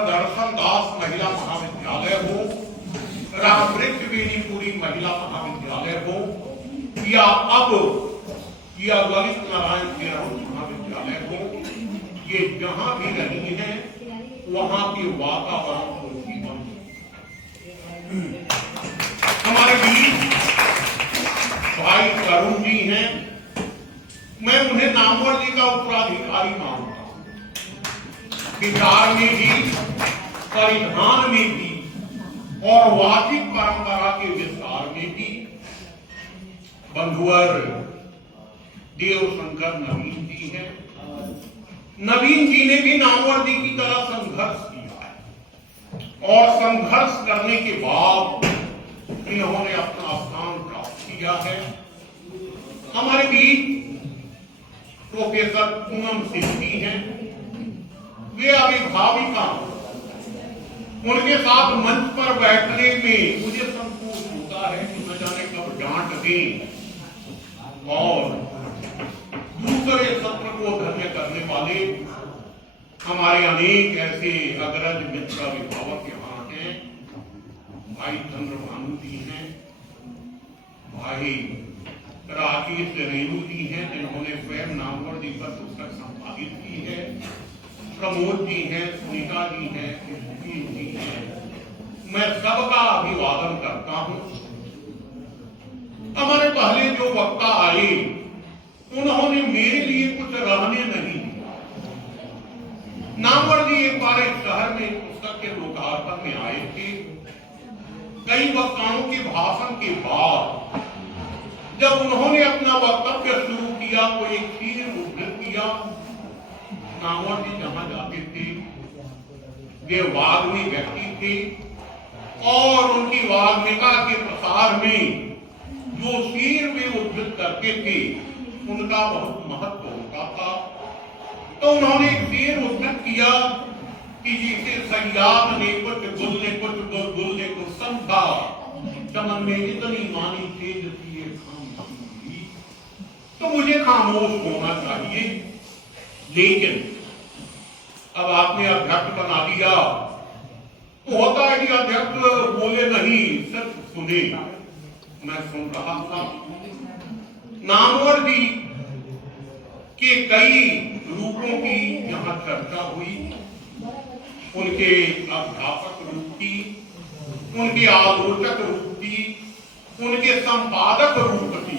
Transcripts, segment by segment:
दर्शन दास महिला महाविद्यालय हो, रामृतवेणीपुरी महिला महाविद्यालय हो, या अब या ललित नारायण महाविद्यालय हो, ये जहां भी रही है वहां के वातावरण को जीवन हमारे बीच भाई करुण जी हैं। मैं उन्हें नामवर जी का उत्तराधिकारी मानता हूं, विचार में भी, परिधान में भी और वाचिक परंपरा के विस्तार में भी। बंधुवर देवशंकर नवीन जी हैं। नवीन जी ने भी नामवर जी की तरह संघर्ष किया है और संघर्ष करने के बाद इन्होंने अपना स्थान प्राप्त किया है। हमारे बीच प्रोफेसर पूनम सिंह जी हैं। वे अभिभाविका, उनके साथ मंच पर बैठने में मुझे संकोच होता है कि न जाने कब डांट दें और दूसरे सत्र को धन्य करने वाले हमारे अनेक ऐसे अग्रज मित्र अभिभावक यहाँ हैं। भाई चंद्रभानु जी हैं, भाई राकेश रेणु जी हैं जिन्होंने स्वयं नामवर जी पर पुस्तक संपादित की है, प्रमोद जी हैं, सुनीता जी हैं, जी हैं। मैं सबका अभिवादन करता हूं। हमारे पहले जो वक्ता आए उन्होंने मेरे लिए कुछ रहने नहीं दिया। नामवर जी एक बार इस शहर में पुस्तक के लोकार्पण में आए थे। कई वक्ताओं के भाषण के बाद जब उन्होंने अपना वक्तव्य शुरू किया तो एक चीज उद्धृत किया। नामवर जी जहां जाते थे वे वाग्मी व्यक्ति थे और उनकी वाग्मिका के प्रसार में जो शेर वे उद्धृत करते थे उनका बहुत महत्व होता था। तो उन्होंने एक शेर उद्धृत किया कि जिसे सयाद ने कुछ गुल ने कुछ गुल ने कुछ समझा, चमन में इतनी मानी तेज थी ये खामोशी। तो मुझे खामोश होना चाहिए, लेकिन अब आपने अध्यक्ष बना दिया तो होता है कि अध्यक्ष बोले नहीं, सिर्फ सुने। मैं सुन रहा था। नामवर जी के कई रूपों की यहाँ चर्चा हुई, उनके अध्यापक रूप की, उनके आलोचक रूप की, उनके संपादक रूप की।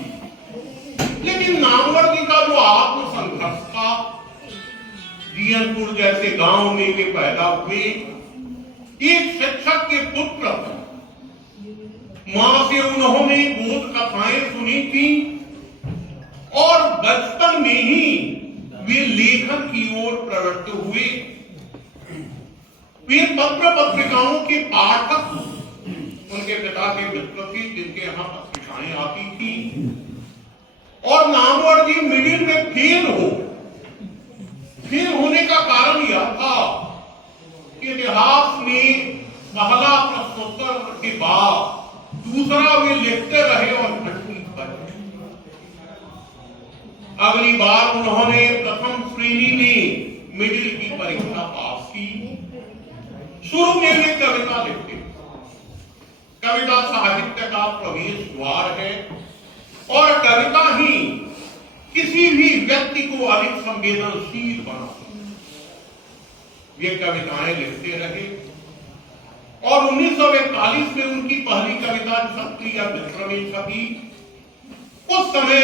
लेकिन नामवर जी का जो आत्मसंघर्ष था, जियनपुर जैसे गांव में वे पैदा हुए, एक शिक्षक के पुत्र थे। मां से उन्होंने बोध कथाएं सुनी थी और बचपन में ही वे लेखन की ओर प्रवृत्त हुए। वे पत्र पत्रिकाओं के पाठक, उनके पिता के मित्र थे जिनके यहाँ पत्रिकाएं आती थी। और नामवर जी मिडिल में फेल होने का कारण यह था कि इतिहास में पहला प्रश्नोत्तर के बाद दूसरा वे लिखते रहे और घटनी पर। अगली बार उन्होंने प्रथम श्रेणी में मिडिल की परीक्षा पास की। शुरू में वे कविता लिखते। कविता साहित्य का प्रवेश द्वार है और कविता ही किसी भी व्यक्ति को अधिक संवेदनशील बनाती है। वे कविताएं लिखते रहे और 1941 में उनकी पहली कविता क्षत्रिय मित्र में छपी। उस समय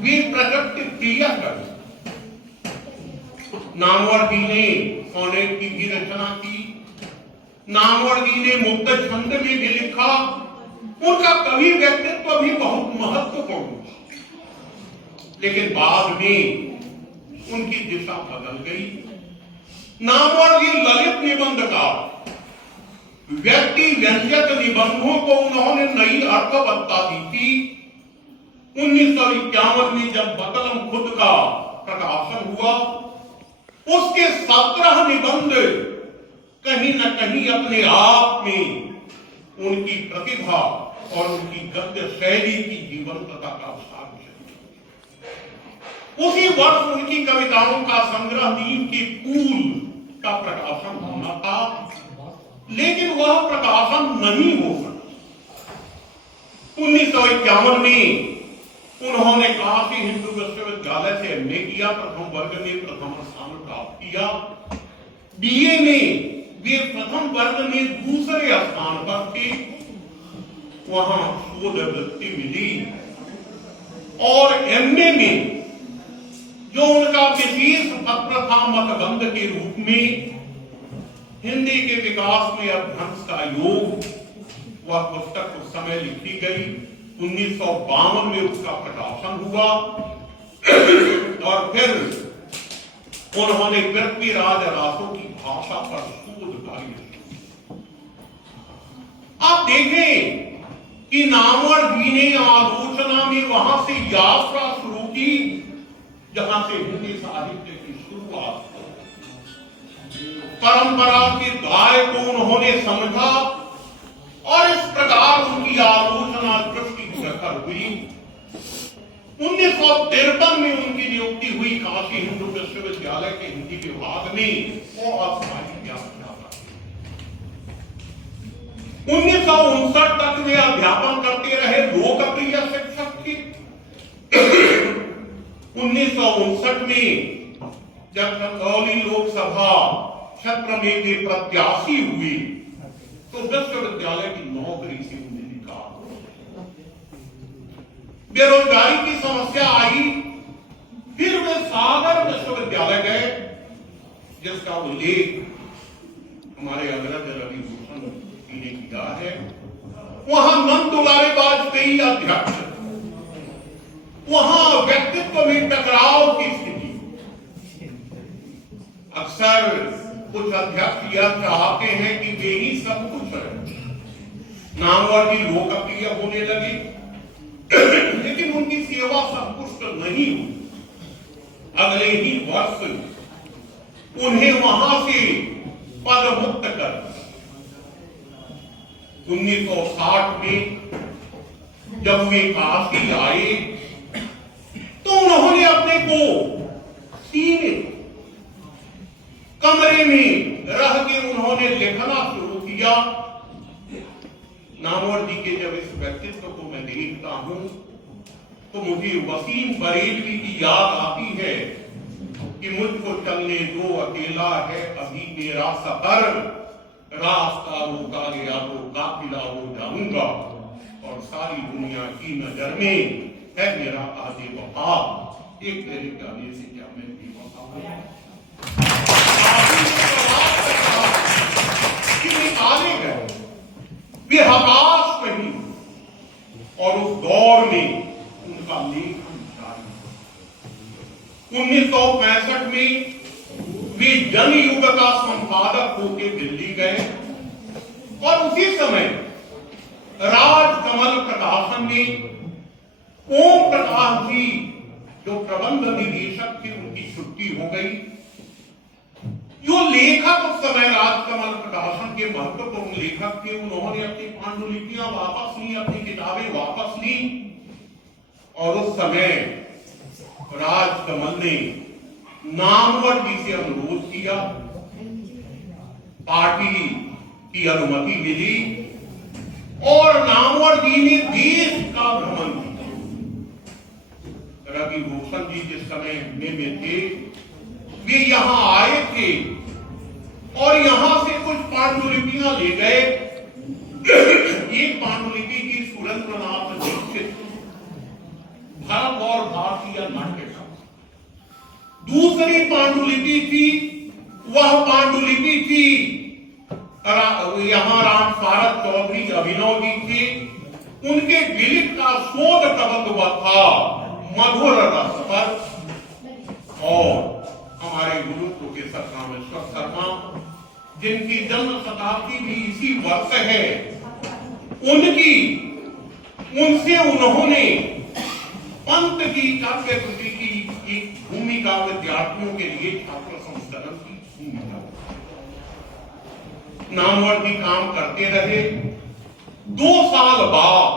वे प्रकट क्रिया कवि। नामवर जी ने सोनेट की भी रचना की। नामवर जी ने मुक्त छंद में भी लिखा। उनका कवि व्यक्तित्व भी बहुत महत्वपूर्ण था। लेकिन बाद में उनकी दिशा बदल गई। नामवर जी ललित निबंधकार, व्यक्ति व्यंजक निबंधों को उन्होंने नई अर्थवत्ता दी थी। 1951 में जब बकलम खुद का प्रकाशन हुआ, उसके 17 निबंध कहीं न कहीं अपने आप में उनकी प्रतिभा और उनकी गद्य शैली की जीवंतता का साक्ष्य। उसी वर्ष उनकी कविताओं का संग्रह नीम के फूल का प्रकाशन होना था, लेकिन वह प्रकाशन नहीं हो सका। 1951 में उन्होंने काशी हिंदू विश्वविद्यालय से एमए किया, प्रथम वर्ग में प्रथम स्थान प्राप्त किया। बीए में वे प्रथम वर्ग में दूसरे स्थान पर थे, वहां शोध वृत्ति मिली। और एमए में जो उनका विशेष पत्र था मतबंध के रूप में हिंदी के विकास में अभ्रंश का योग, वह पुस्तक उस समय लिखी गई। 1952 में उसका प्रकाशन हुआ और फिर उन्होंने पृथ्वीराज रासो की भाषा पर शोध कार्य। आप देखें कि नामवर जी ने आलोचना में वहां से यात्रा शुरू की जहां से हिंदी साहित्य की शुरुआत। परंपरा के दाय को उन्होंने समझा और इस प्रकार उनकी आलोचना दृष्टि प्रखर हुई। 1953 में उनकी नियुक्ति हुई काशी हिंदू विश्वविद्यालय के हिंदी विभाग में, वो अस्थायी व्याख्याता। 1959 तक वे अध्यापन करते रहे, लोकप्रिय शिक्षक थे। 1959 में जब चंदौली लोकसभा क्षेत्र में वे प्रत्याशी हुए तो विश्वविद्यालय की नौकरी से उन्हें निकाल। बेरोजगारी की समस्या आई, फिर वे सागर विश्वविद्यालय गए, जिसका उल्लेख हमारे अग्रज रवि भूषण जी ने किया है। वहां नंद दुलारे वाजपेयी अध्यक्ष, वहां व्यक्तित्व में टकराव की स्थिति। अक्सर कुछ अध्यक्ष यह चाहते हैं कि वे ही सब कुछ है, नामवर जी लोकप्रिय होने लगे, लेकिन उनकी सेवा संतुष्ट नहीं हुई। अगले ही वर्ष उन्हें वहां से पद मुक्त कर 1960 में जब वे काशी आए तो उन्होंने अपने को सीमित कमरे में रह के उन्होंने लिखना शुरू किया। नामवर जी के जब इस व्यक्तित्व को मैं देखता हूं तो मुझे वसीम बरेलवी की याद आती है कि मुझको चलने दो, अकेला है अभी मेरा सफर, रास्ता रोका गया तो काफिला हो जाऊंगा, और सारी दुनिया की नजर में है मेरा आदि वफा। एक तेरे गाने से क्या मैं बेवफा हूं? निकाले गए, वे हताश नहीं, और उस दौर में उनका लेखन जारी। 1965 में वे जनयुग का संपादक होकर दिल्ली गए और उसी समय राजकमल प्रकाशन में ओम प्रकाश जी जो प्रबंध निदेशक थे उनकी छुट्टी हो गई। जो लेखक उस समय राजकमल प्रकाशन के महत्वपूर्ण लेखक थे, उन्होंने अपनी पांडुलिपियां वापस ली, अपनी किताबें वापस ली, और उस समय राजकमल ने नामवर जी से अनुरोध किया। पार्टी की अनुमति मिली और नामवर जी ने देश का भ्रमण किया। रवि भूषण जी जिस समय में थे वे यहां आए थे और यहां से कुछ पांडुलिपियां ले गए। एक पांडुलिपि की सुरेंद्रनाथ दीक्षित भरत और भारतीय नाट्य का, दूसरी पांडुलिपि थी, वह पांडुलिपि थी यहां राम सारद चौधरी अभिनव जी थे, उनके विलिप का शोध प्रबंध हुआ था मधुर रस पर। और हमारे गुरु प्रोफेसर रामेश्वर शर्मा जिनकी जन्म शताब्दी भी इसी वर्ष है, उनसे उन्होंने पंत की काव्य कृति की एक भूमिका विद्यार्थियों के लिए छात्र संस्करण की भूमिका नामवर जी काम करते रहे। 2 साल बाद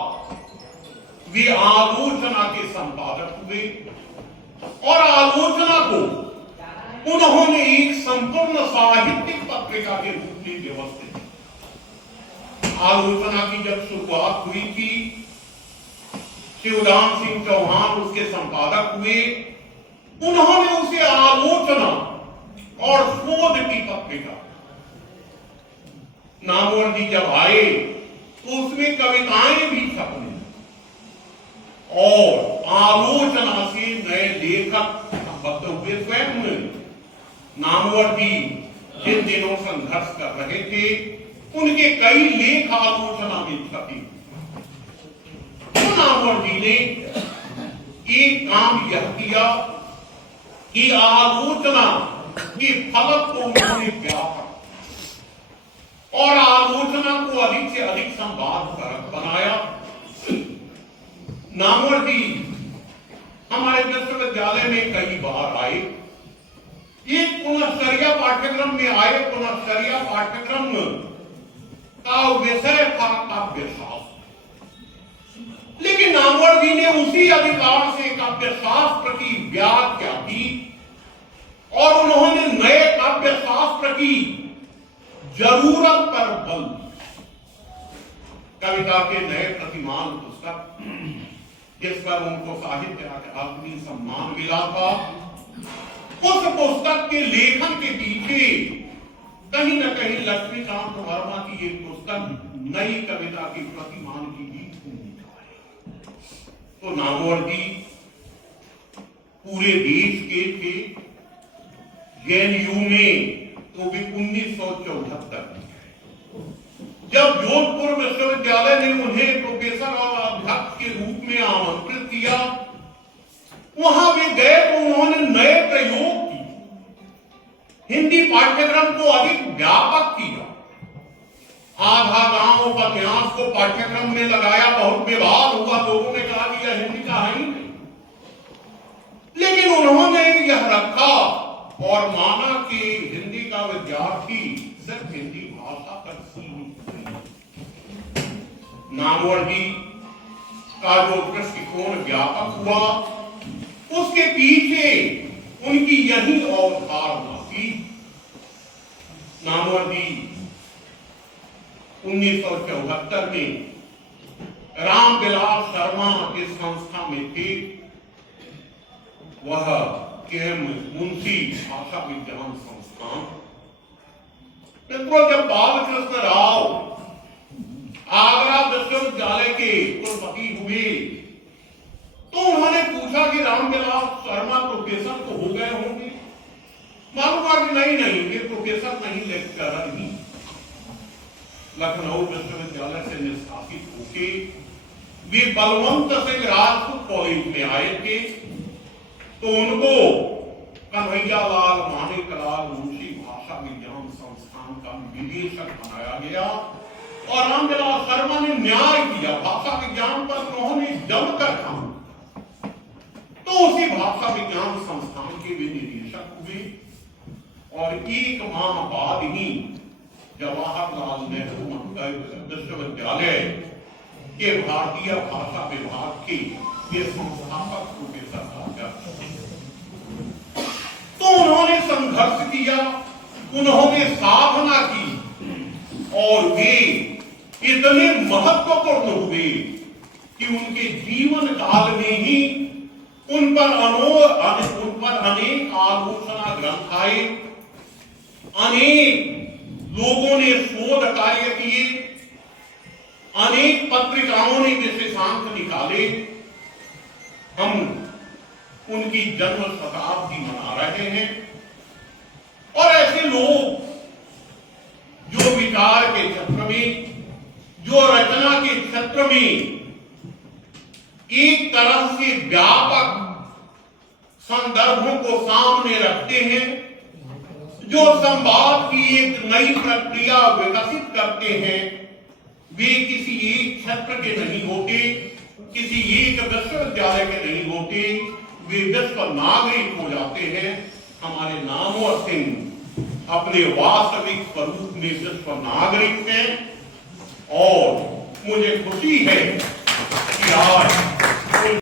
वे आलोचना के संपादक हुए और आलोचना को उन्होंने एक संपूर्ण साहित्यिक पत्रिका के रूप में व्यवस्थित आलोचना की जब शुरुआत हुई थी, शिवराम सिंह चौहान उसके संपादक हुए। उन्होंने उसे आलोचना और शोध की पत्रिका, नामवर जी जब आए तो उसमें कविताएं भी छपने और आलोचना से नए लेखक बद्ध हुए। स्वयं नामवर जी जिन दिनों संघर्ष कर रहे थे, उनके कई लेख आलोचना में छपे। तो नामवर जी ने एक काम यह किया कि आलोचना के फलक को उन्होंने व्यापक और आलोचना को अधिक से अधिक संवादकारक बनाया। नामवर जी हमारे विश्वविद्यालय में कई बार आए, एक पुनश्चर्या पाठ्यक्रम में आए। पुनश्चर्या पाठ्यक्रम का विषय था काव्यशास्त्र, लेकिन नामवर जी ने उसी अधिकार से काव्यशास्त्र की व्याख्या की और उन्होंने नए काव्यशास्त्र की जरूरत पर बल, कविता के नए प्रतिमान पुस्तक जिस पर उनको साहित्य अकादमी सम्मान मिला था, उस पुस्तक के लेखन के पीछे कहीं न कहीं लक्ष्मीकांत वर्मा की एक पुस्तक नई कविता के प्रतिमान की भी भूमिका है। तो नामवर जी पूरे देश के थे, जेएनयू में तो भी 1974 जब जोधपुर विश्वविद्यालय ने उन्हें प्रोफेसर और अध्यक्ष के रूप में आमंत्रित किया, वहां वे गए तो उन्होंने नए प्रयोग किए, हिंदी पाठ्यक्रम को अधिक व्यापक किया। आधा गांव उपन्यास को पाठ्यक्रम में लगाया, बहुत विवाद हुआ, लोगों ने कहा कि यह हिंदी का है ही नहीं, लेकिन उन्होंने यह रखा और माना कि हिंदी का विद्यार्थी सिर्फ हिंदी भाषा पर सीमित नहीं। नामवर जी का जो दृष्टिकोण व्यापक हुआ, उसके पीछे उनकी यही अवधारणा थी। नामवर जी 1974 में रामविलास शर्मा के संस्था में थे, वह के मुंशी भाषा विज्ञान संस्थान। जब बालकृष्ण राव आगरा विश्वविद्यालय के कुलपति हुए तो उन्होंने पूछा कि रामविलास शर्मा प्रोफेसर तो हो गए होंगे। मालूम हुआ कि नहीं, ये प्रोफेसर नहीं, लेक्चरर ही। लखनऊ विश्वविद्यालय से निष्कासित होके वे बलवंत सिंह राजपूत कॉलेज में आए थे, तो उनको कन्हैयालाल माणिकलाल मुंशी भाषा विज्ञान संस्थान का निदेशक बनाया गया और रामविलास शर्मा ने न्याय किया। भाषा विज्ञान पर उन्होंने जमकर काम, तो उसी भाषा विज्ञान संस्थान के वे निदेशक हुए और एक माह बाद ही जवाहरलाल नेहरू विश्वविद्यालय के भारतीय भाषा विभाग के ये संस्थापक प्रोफेसर तो उन्होंने संघर्ष किया, उन्होंने साधना की और वे इतने महत्वपूर्ण हुए कि उनके जीवन काल में ही उन पर अनेक आलोचना ग्रंथ आए, अनेक लोगों ने शोध कार्य किए, अनेक पत्रिकाओं ने विशेषांक निकाले। हम उनकी जन्म शताब्दी मना रहे हैं और ऐसे लोग जो विचार के क्षेत्र में, जो रचना के क्षेत्र में एक तरह से व्यापक संदर्भों को सामने रखते हैं, जो संवाद की एक नई प्रक्रिया विकसित करते हैं, वे किसी एक क्षेत्र के नहीं होते, किसी एक विश्वविद्यालय के नहीं होते, वे विश्व नागरिक हो जाते हैं। हमारे नामवर सिंह अपने वास्तविक स्वरूप में विश्व नागरिक हैं और मुझे खुशी है कि आज